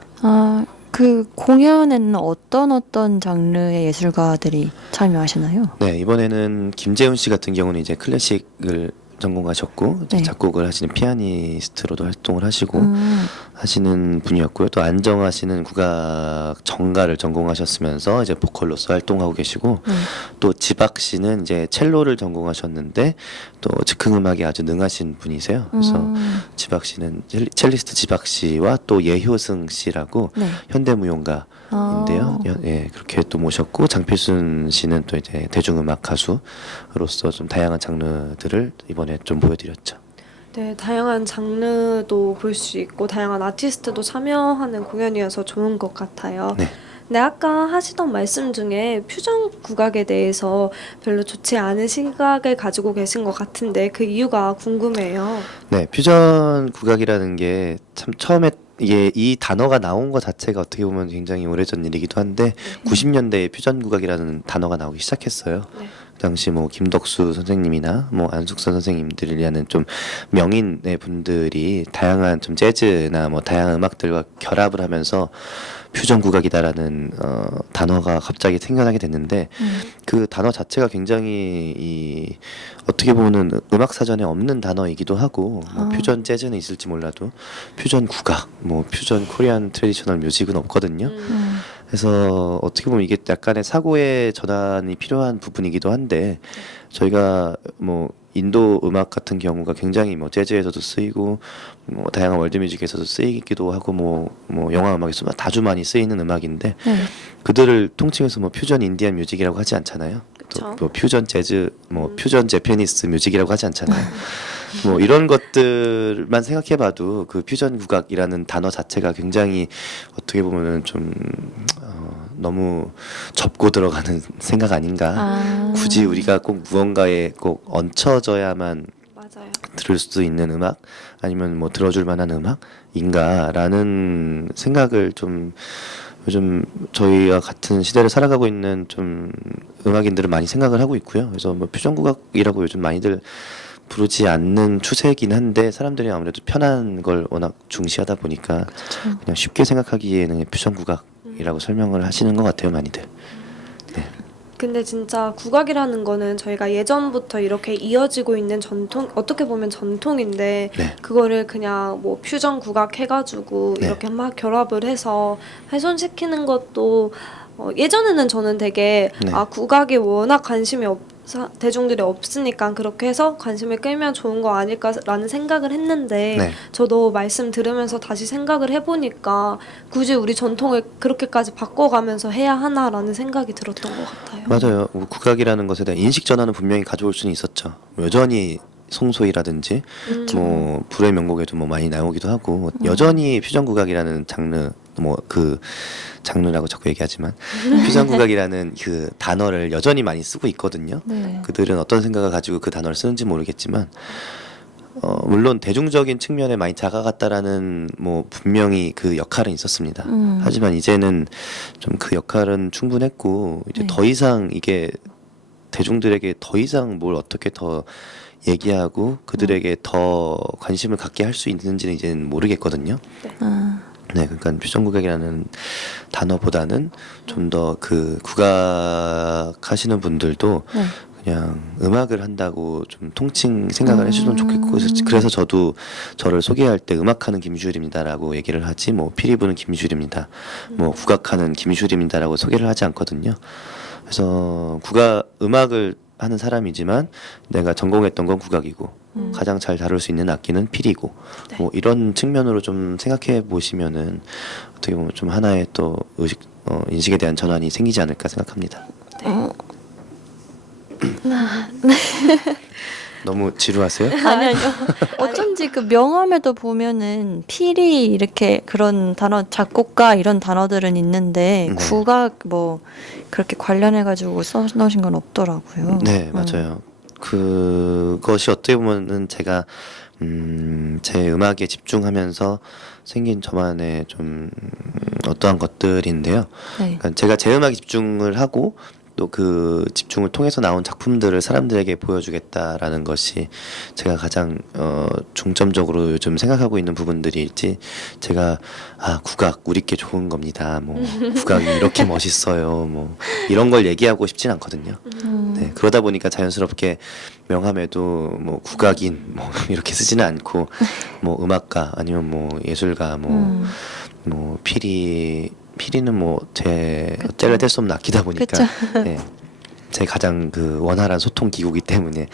그 공연에는 어떤 장르의 예술가들이 참여하시나요? 네, 이번에는 김재훈 씨 같은 경우는 이제 클래식을 전공하셨고, 이제 네. 작곡을 하시는 피아니스트로도 활동을 하시고 하시는 분이었고요. 또 안정아 씨는 국악 정가를 전공하셨으면서 이제 보컬로서 활동하고 계시고, 또 지박 씨는 이제 첼로를 전공하셨는데 또 즉흥 음악에 아주 능하신 분이세요. 그래서 지박 씨는 첼리스트 지박 씨와 또 예효승 씨라고 네. 현대무용가인데요. 예, 그렇게 또 모셨고, 장필순 씨는 또 이제 대중음악 가수로서 좀 다양한 장르들을 이번에 좀 보여드렸죠. 네, 다양한 장르도 볼 수 있고 다양한 아티스트도 참여하는 공연이어서 좋은 것 같아요. 네. 네, 아까 하시던 말씀 중에 퓨전 국악에 대해서 별로 좋지 않은 시각을 가지고 계신 것 같은데 그 이유가 궁금해요. 네, 퓨전 국악이라는 게 참 처음에 이게 이 단어가 나온 것 자체가 어떻게 보면 굉장히 오래전 일이기도 한데, 90년대에 퓨전 국악이라는 단어가 나오기 시작했어요. 네. 그 당시 뭐 김덕수 선생님이나 뭐 안숙선 선생님들이라는 좀 명인의 분들이 다양한 좀 재즈나 뭐 다양한 음악들과 결합을 하면서 퓨전 국악이다라는 단어가 갑자기 생겨나게 됐는데, 그 단어 자체가 굉장히 어떻게 보면 음악 사전에 없는 단어이기도 하고, 뭐 퓨전 재즈는 있을지 몰라도 퓨전 국악, 뭐 퓨전 코리안 트래디셔널 뮤직은 없거든요. 그래서 어떻게 보면 이게 약간의 사고의 전환이 필요한 부분이기도 한데, 저희가 뭐 인도 음악 같은 경우가 굉장히 뭐 재즈에서도 쓰이고 뭐 다양한 월드뮤직에서도 쓰이기도 하고 뭐 영화 음악에서 아주 많이 쓰이는 음악인데, 그들을 통칭해서 뭐 퓨전 인디안 뮤직이라고 하지 않잖아요. 또 그쵸. 뭐 퓨전 재즈, 뭐 퓨전 재패니스 뮤직이라고 하지 않잖아요. 뭐 이런 것들만 생각해봐도 그 퓨전 국악이라는 단어 자체가 굉장히 어떻게 보면은 좀 너무 접고 들어가는 생각 아닌가. 굳이 우리가 꼭 무언가에 꼭 얹혀져야만 맞아요. 들을 수 있는 음악, 아니면 뭐 들어줄 만한 음악인가라는 생각을 좀 요즘 저희와 같은 시대를 살아가고 있는 좀 음악인들은 많이 생각을 하고 있고요. 그래서 뭐 퓨전 국악이라고 요즘 많이들 부르지 않는 추세이긴 한데, 사람들이 아무래도 편한 걸 워낙 중시하다 보니까 그냥 쉽게 생각하기에는 퓨전 국악이라고 설명을 하시는 것 같아요, 많이들. 네. 근데 진짜 국악이라는 거는 저희가 예전부터 이렇게 이어지고 있는 전통, 어떻게 보면 전통인데 네. 그거를 그냥 뭐 퓨전 국악 해가지고 네. 이렇게 막 결합을 해서 훼손시키는 것도 예전에는 저는 되게 네. 국악에 워낙 관심이 대중들이 없으니까 그렇게 해서 관심을 끌면 좋은 거 아닐까라는 생각을 했는데 네. 저도 말씀 들으면서 다시 생각을 해보니까 굳이 우리 전통을 그렇게까지 바꿔가면서 해야 하나라는 생각이 들었던 것 같아요. 맞아요. 뭐 국악이라는 것에 대한 인식 전환은 분명히 가져올 수는 있었죠. 여전히 송소희라든지 뭐 불의 명곡에도 뭐 많이 나오기도 하고 여전히 퓨전 국악이라는 장르 뭐 그 장르라고 자꾸 얘기하지만 퓨전 국악이라는 그 단어를 여전히 많이 쓰고 있거든요. 네. 그들은 어떤 생각을 가지고 그 단어를 쓰는지 모르겠지만 물론 대중적인 측면에 많이 다가갔다라는 뭐 분명히 그 역할은 있었습니다. 하지만 이제는 좀 그 역할은 충분했고 이제 네. 더 이상 이게 대중들에게 더 이상 뭘 어떻게 더 얘기하고 그들에게 더 관심을 갖게 할 수 있는지는 이제는 모르겠거든요. 아, 네, 그러니까 퓨전국악이라는 단어보다는 좀 더 그 국악 하시는 분들도 네. 그냥 음악을 한다고 좀 통칭 생각을 해주면 좋겠고 그래서 저도 저를 소개할 때 음악하는 김슈일입니다라고 얘기를 하지 뭐 피리 부는 김슈일입니다, 뭐 국악하는 김슈일입니다라고 소개를 하지 않거든요. 그래서 음악을 하는 사람이지만 내가 전공했던 건 국악이고 가장 잘 다룰 수 있는 악기는 피리고 네. 뭐 이런 측면으로 좀 생각해 보시면은 어떻게 보면 좀 하나의 또 인식에 대한 전환이 생기지 않을까 생각합니다. 너무 지루하세요? 아니요. 어쩐지 그 명함에도 보면은 피리 이렇게 그런 단어 작곡가 이런 단어들은 있는데 네. 국악 뭐 그렇게 관련해 가지고 써 놓으신 건 없더라고요. 네, 맞아요. 그것이 어떻게 보면은 제가 제 음악에 집중하면서 생긴 저만의 좀 어떠한 것들인데요. 네. 그러니까 제가 제 음악에 집중을 하고 또 그 집중을 통해서 나온 작품들을 사람들에게 보여주겠다라는 것이 제가 가장 중점적으로 요즘 생각하고 있는 부분들일지 제가 국악 우리께 좋은 겁니다. 뭐 국악이 이렇게 멋있어요. 뭐 이런 걸 얘기하고 싶진 않거든요. 네, 그러다 보니까 자연스럽게 명함에도 뭐 국악인 뭐 이렇게 쓰지는 않고 뭐 음악가 아니면 뭐 예술가 뭐 피리는 뭐 제 뗄래야 뗄 수 없는 악기다 보니까 그쵸. 네, 제 가장 그 원활한 소통 기구이기 때문에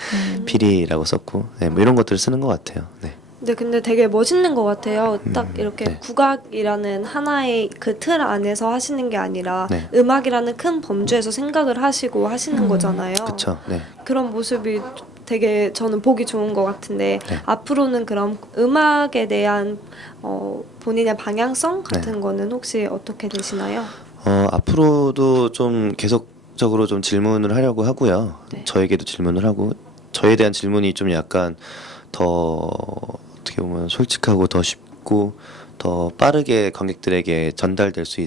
피리라고 썼고 네, 뭐 이런 것들을 쓰는 것 같아요. 네. 네, 근데 되게 멋있는 것 같아요. 딱 이렇게 네. 국악이라는 하나의 그 틀 안에서 하시는 게 아니라 네. 음악이라는 큰 범주에서 생각을 하시고 하시는 거잖아요. 그렇죠. 네. 그런 모습이 되게 저는 보기 좋은 것 같은데 네. 앞으로는 그럼 음악에 대한 본인의 방향성 같은 네. 거는 혹시 어떻게 되시나요? 앞으로도 좀 계속적으로 좀 질문을 하려고 하고요. 네. 저에게도 질문을 하고 저에 대한 질문이 좀 약간 더 어떻게 보면 솔직하고 더 쉽고 더 빠르게 관객들에게 전달될 수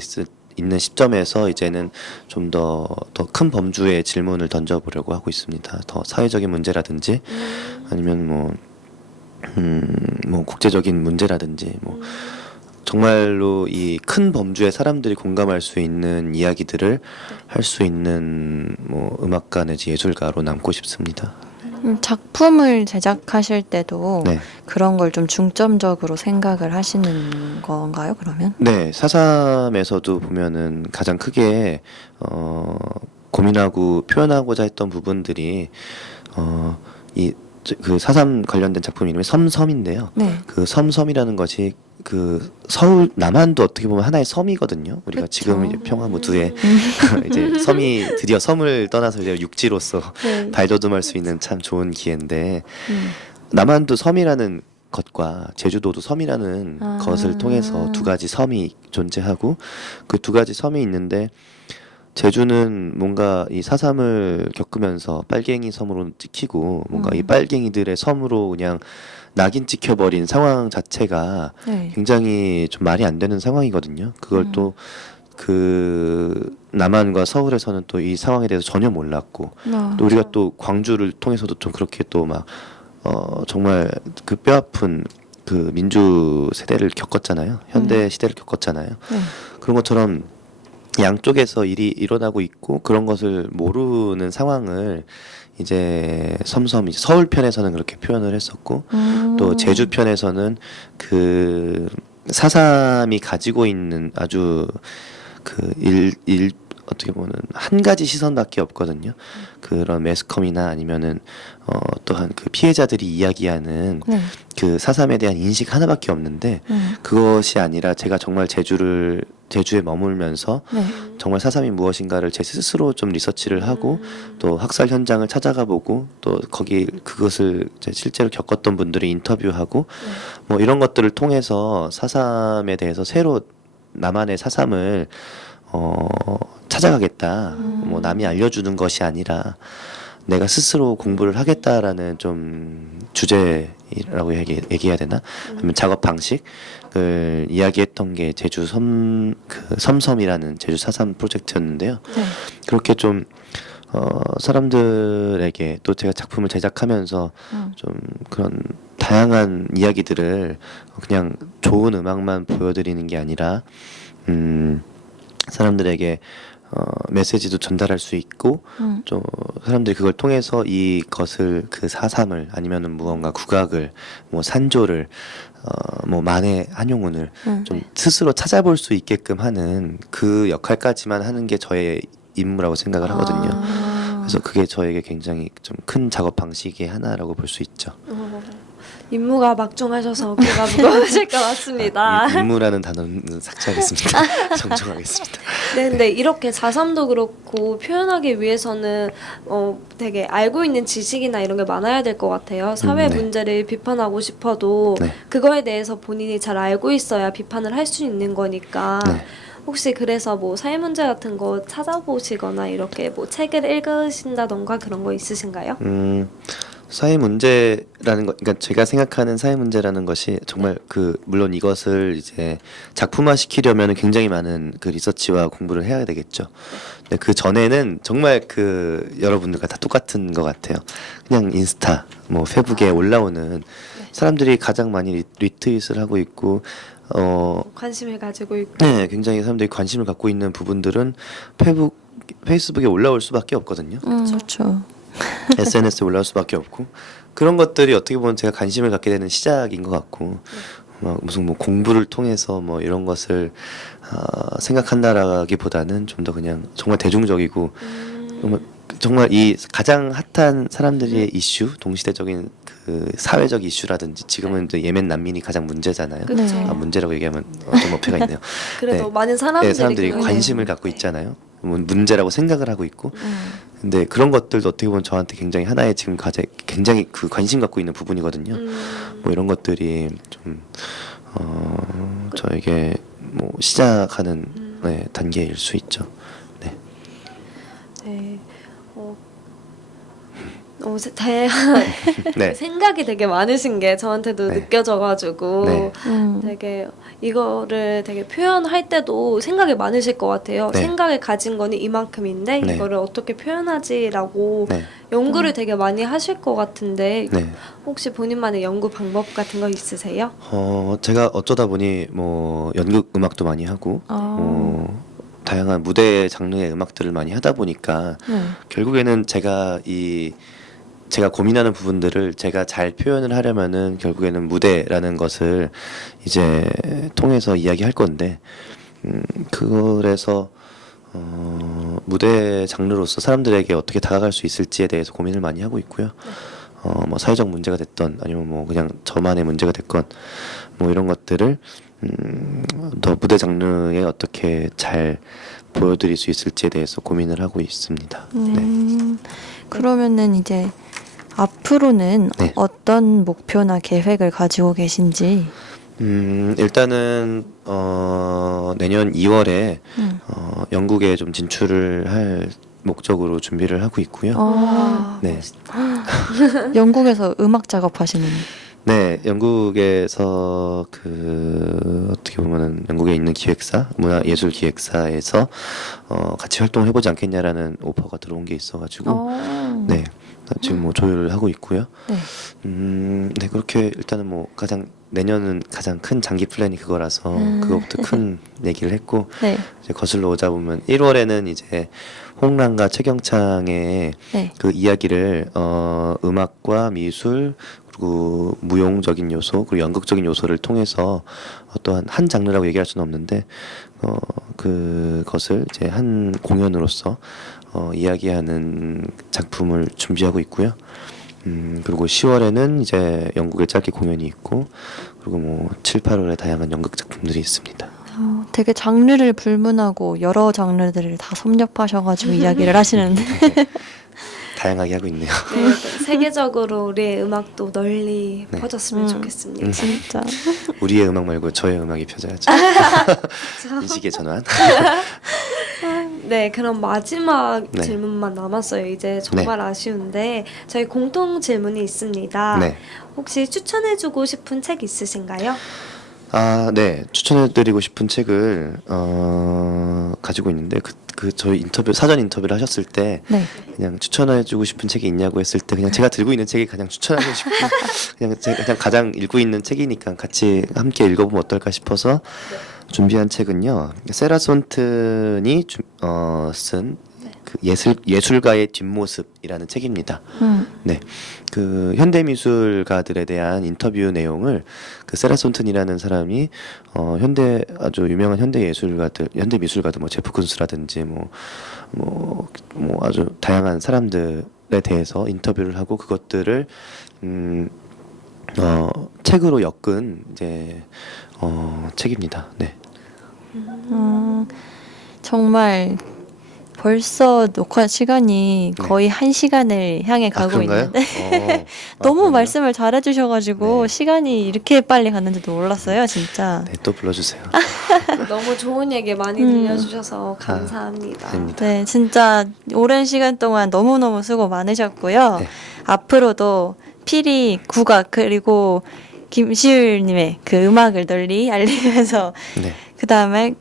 있는 시점에서 이제는 좀 더 큰 범주의 질문을 던져보려고 하고 있습니다. 더 사회적인 문제라든지 아니면 뭐 국제적인 문제라든지 뭐 정말로 이 큰 범주의 사람들이 공감할 수 있는 이야기들을 할 수 있는 뭐 음악가 내지 예술가로 남고 싶습니다. 작품을 제작하실 때도 네. 그런 걸 좀 중점적으로 생각을 하시는 건가요, 그러면? 네, 사삼에서도 보면은 가장 크게 고민하고 표현하고자 했던 부분들이 그 사삼 관련된 작품 이름이 섬섬인데요. 네. 그 섬섬이라는 것이 그 서울 남한도 어떻게 보면 하나의 섬이거든요. 우리가 그쵸. 지금 이제 평화무드에 이제 섬이 드디어 섬을 떠나서 이제 육지로서 네. 발돋움할 수 있는 참 좋은 기회인데 남한도 섬이라는 것과 제주도도 섬이라는 것을 통해서 두 가지 섬이 존재하고 그 두 가지 섬이 있는데 제주는 뭔가 이 사삼을 겪으면서 빨갱이 섬으로 찍히고 뭔가 이 빨갱이들의 섬으로 그냥 낙인 찍혀버린 상황 자체가 네. 굉장히 좀 말이 안 되는 상황이거든요. 그걸 또 그 남한과 서울에서는 또 이 상황에 대해서 전혀 몰랐고 또 우리가 또 광주를 통해서도 좀 그렇게 또 막 정말 그 뼈아픈 그 민주 세대를 겪었잖아요. 현대 시대를 겪었잖아요. 네. 그런 것처럼 양쪽에서 일이 일어나고 있고 그런 것을 모르는 상황을 이제 섬섬 이제 서울 편에서는 그렇게 표현을 했었고 또 제주 편에서는 그 사삼이 가지고 있는 아주 그 어떻게 보면 한 가지 시선밖에 없거든요. 그런 매스컴이나 아니면은 또한 그 피해자들이 이야기하는 네. 그 사삼에 대한 인식 하나밖에 없는데 그것이 아니라 제가 정말 제주에 머물면서 네. 정말 사삼이 무엇인가를 제 스스로 좀 리서치를 하고 또 학살 현장을 찾아가 보고 또 거기 그것을 이제 실제로 겪었던 분들을 인터뷰하고 뭐 이런 것들을 통해서 사삼에 대해서 새로 나만의 사삼을 찾아가겠다. 뭐 남이 알려주는 것이 아니라 내가 스스로 공부를 하겠다라는 좀 주제라고 얘기해야 되나? 아니면 작업 방식을 이야기했던 게 제주 섬섬이라는 제주 사삼 프로젝트였는데요. 네. 그렇게 좀 사람들에게 또 제가 작품을 제작하면서 좀 그런 다양한 이야기들을 그냥 좋은 음악만 보여드리는 게 아니라 사람들에게 메시지도 전달할 수 있고 좀 사람들이 그걸 통해서 이것을 그 사삼을 아니면은 무언가 국악을 뭐 산조를 뭐 만의 한용운을 좀 스스로 찾아볼 수 있게끔 하는 그 역할까지만 하는 게 저의 임무라고 생각을 하거든요. 그래서 그게 저에게 굉장히 좀 큰 작업 방식의 하나라고 볼 수 있죠. 임무가 막중하셔서 어깨가 무거우실 것 같습니다. 임무라는 단어는 삭제하겠습니다. 정정하겠습니다. 네, 근데 이렇게 자삼도 그렇고 표현하기 위해서는 되게 알고 있는 지식이나 이런 게 많아야 될 것 같아요. 사회 네. 문제를 비판하고 싶어도 네. 그거에 대해서 본인이 잘 알고 있어야 비판을 할 수 있는 거니까. 네. 혹시 그래서 뭐 사회 문제 같은 거 찾아보시거나 이렇게 뭐 책을 읽으신다던가 그런 거 있으신가요? 사회 문제라는 것, 그러니까 제가 생각하는 사회 문제라는 것이 정말 그 물론 이것을 이제 작품화 시키려면 굉장히 많은 그 리서치와 공부를 해야 되겠죠. 근데 그 전에는 정말 그 여러분들과 다 똑같은 것 같아요. 그냥 인스타, 뭐 페북에 올라오는 사람들이 가장 많이 리트윗을 하고 있고. 관심을 가지고 있고. 네, 굉장히 사람들이 관심을 갖고 있는 부분들은 페이스북에 올라올 수밖에 없거든요. 그렇죠. SNS에 올라올 수밖에 없고 그런 것들이 어떻게 보면 제가 관심을 갖게 되는 시작인 것 같고 막 무슨 뭐 공부를 통해서 뭐 이런 것을 생각한다라기보다는 좀 더 그냥 정말 대중적이고 정말 이 가장 핫한 사람들의 이슈, 동시대적인 그 사회적 이슈라든지 지금은 또 예멘 난민이 가장 문제잖아요. 그렇죠. 네. 문제라고 얘기하면 좀 어폐가 있네요. 그래도 네. 많은 사람들이, 네, 사람들이 그거에 관심을 갖고 있잖아요. 뭐 문제라고 생각을 하고 있고. 근데 그런 것들도 어떻게 보면 저한테 굉장히 하나의 지금 굉장히 그 관심 갖고 있는 부분이거든요. 뭐 이런 것들이 좀 저에게 뭐 시작하는 네, 단계일 수 있죠. 네. 네. 네. 생각이 되게 많으신 게 저한테도 네. 느껴져가지고 네. 되게 이거를 되게 표현할 때도 생각이 많으실 것 같아요. 네. 생각을 가진 거는 이만큼인데 네. 이거를 어떻게 표현하지라고 네. 연구를 되게 많이 하실 것 같은데 네. 혹시 본인만의 연구 방법 같은 거 있으세요? 제가 어쩌다 보니 뭐 연극 음악도 많이 하고 다양한 무대 장르의 음악들을 많이 하다 보니까 결국에는 제가 고민하는 부분들을 제가 잘 표현을 하려면은 결국에는 무대라는 것을 이제 통해서 이야기할 건데 그래서 무대 장르로서 사람들에게 어떻게 다가갈 수 있을지에 대해서 고민을 많이 하고 있고요. 뭐 사회적 문제가 됐던 아니면 뭐 그냥 저만의 문제가 됐건 뭐 이런 것들을 더 무대 장르에 어떻게 잘 보여드릴 수 있을지에 대해서 고민을 하고 있습니다. 네. 그러면은 이제 앞으로는 네. 어떤 목표나 계획을 가지고 계신지. 일단은 내년 2월에 영국에 좀 진출을 할 목적으로 준비를 하고 있고요. 네. 영국에서 음악 작업하시는. 네, 영국에서 어떻게 보면은 영국에 있는 기획사, 문화예술 기획사에서 같이 활동을 해보지 않겠냐라는 오퍼가 들어온 게 있어가지고 네, 지금 뭐 조율을 하고 있고요. 네. 네, 그렇게 일단은 뭐 내년은 가장 큰 장기 플랜이 그거라서 그거부터 큰 얘기를 했고, 네. 이제 거슬러 오자 보면 1월에는 이제 홍랑과 최경창의 네. 그 이야기를 음악과 미술 그리고 무용적인 요소 그리고 연극적인 요소를 통해서 어떠한 한 장르라고 얘기할 수는 없는데 그것을 이제 한 공연으로서 이야기하는 작품을 준비하고 있고요. 그리고 10월에는 이제 영국에 짧게 공연이 있고, 그리고 뭐 7, 8월에 다양한 연극 작품들이 있습니다. 되게 장르를 불문하고 여러 장르들을 다 섭렵하셔가지고 이야기를 하시는데 다양하게 하고 있네요. 네, 네. 세계적으로 우리의 음악도 널리 네. 퍼졌으면 좋겠습니다. 진짜 우리의 음악 말고 저의 음악이 펴져야죠. 인식의 전환. 네, 그럼 마지막 네. 질문만 남았어요. 이제 정말 아쉬운데 저희 공통 질문이 있습니다. 네. 혹시 추천해주고 싶은 책 있으신가요? 아, 네. 추천해드리고 싶은 책을 가지고 있는데 저희 사전 인터뷰를 하셨을 때 네. 그냥 추천해주고 싶은 책이 있냐고 했을 때 그냥 제가 들고 있는 책이 가장 추천하고 싶은 그냥 제가 가장 읽고 있는 책이니까 같이 함께 읽어보면 어떨까 싶어서 준비한 책은요. 세라 손튼이 쓴 그 예술가의 뒷모습이라는 책입니다. 네, 그 현대 미술가들에 대한 인터뷰 내용을 그 세라 손튼이라는 사람이 아주 유명한 현대 미술가들 뭐 제프 쿤스라든지 뭐 아주 다양한 사람들에 대해서 인터뷰를 하고 그것들을 책으로 엮은 이제 책입니다. 네. 정말 벌써 녹화 시간이 거의 1시간을 향해 가고 그런가요? 있는데 아, 너무 그래요? 말씀을 잘해주셔가지고 네. 시간이 이렇게 빨리 갔는지도 몰랐어요, 진짜. 네, 또 불러주세요. 너무 좋은 얘기 많이 들려주셔서 감사합니다. 아닙니다. 네, 진짜 오랜 시간 동안 너무너무 수고 많으셨고요. 네. 앞으로도 피리, 국악, 그리고 김시율님의 그 음악을 널리 알리면서 네. 그 다음에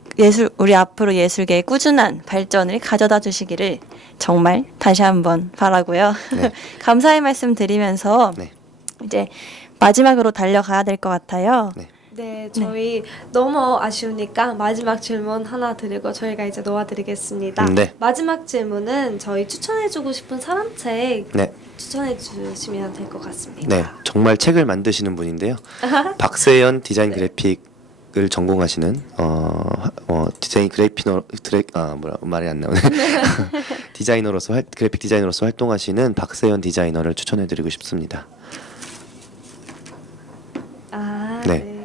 우리 앞으로 예술계의 꾸준한 발전을 가져다 주시기를 정말 다시 한번 바라고요. 네. 감사의 말씀 드리면서 네. 이제 마지막으로 달려가야 될 것 같아요. 네. 네, 저희 너무 아쉬우니까 마지막 질문 하나 드리고 저희가 이제 놓아드리겠습니다. 네. 마지막 질문은 저희 추천해주고 싶은 사람책 네. 추천해주시면 될 것 같습니다. 네, 정말 책을 만드시는 분인데요. 박세연 디자인 그래픽을 전공하시는 디자인 말이 안 나오네. 그래픽 디자이너로서 활동하시는 박세연 디자이너를 추천해드리고 싶습니다. 아, 네. 네.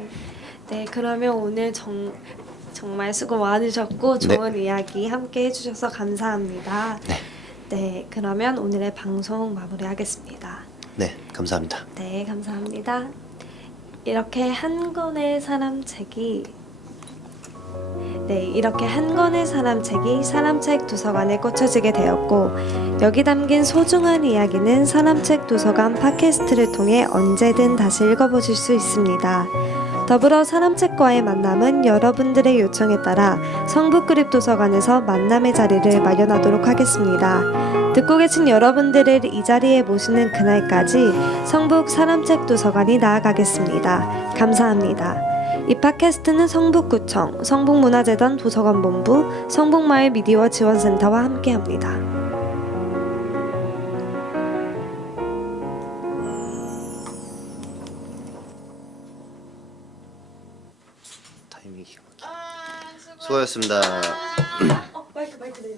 네, 그러면 오늘 정말 수고 많으셨고 좋은 이야기 함께 해주셔서 감사합니다. 네. 네, 그러면 오늘의 방송 마무리하겠습니다. 네, 감사합니다. 네, 감사합니다. 이렇게 한 권의 사람책이 사람책 도서관에 꽂혀지게 되었고 여기 담긴 소중한 이야기는 사람책 도서관 팟캐스트를 통해 언제든 다시 읽어보실 수 있습니다. 더불어 사람책과의 만남은 여러분들의 요청에 따라 성북그립도서관에서 만남의 자리를 마련하도록 하겠습니다. 듣고 계신 여러분들을 이 자리에 모시는 그날까지 성북 사람책 도서관이 나아가겠습니다. 감사합니다. 이 팟캐스트는 성북구청, 성북문화재단 도서관본부, 성북마을 미디어 지원센터와 함께합니다. 타이밍이 기가 막히네. 수고하셨습니다. 마이크 내려.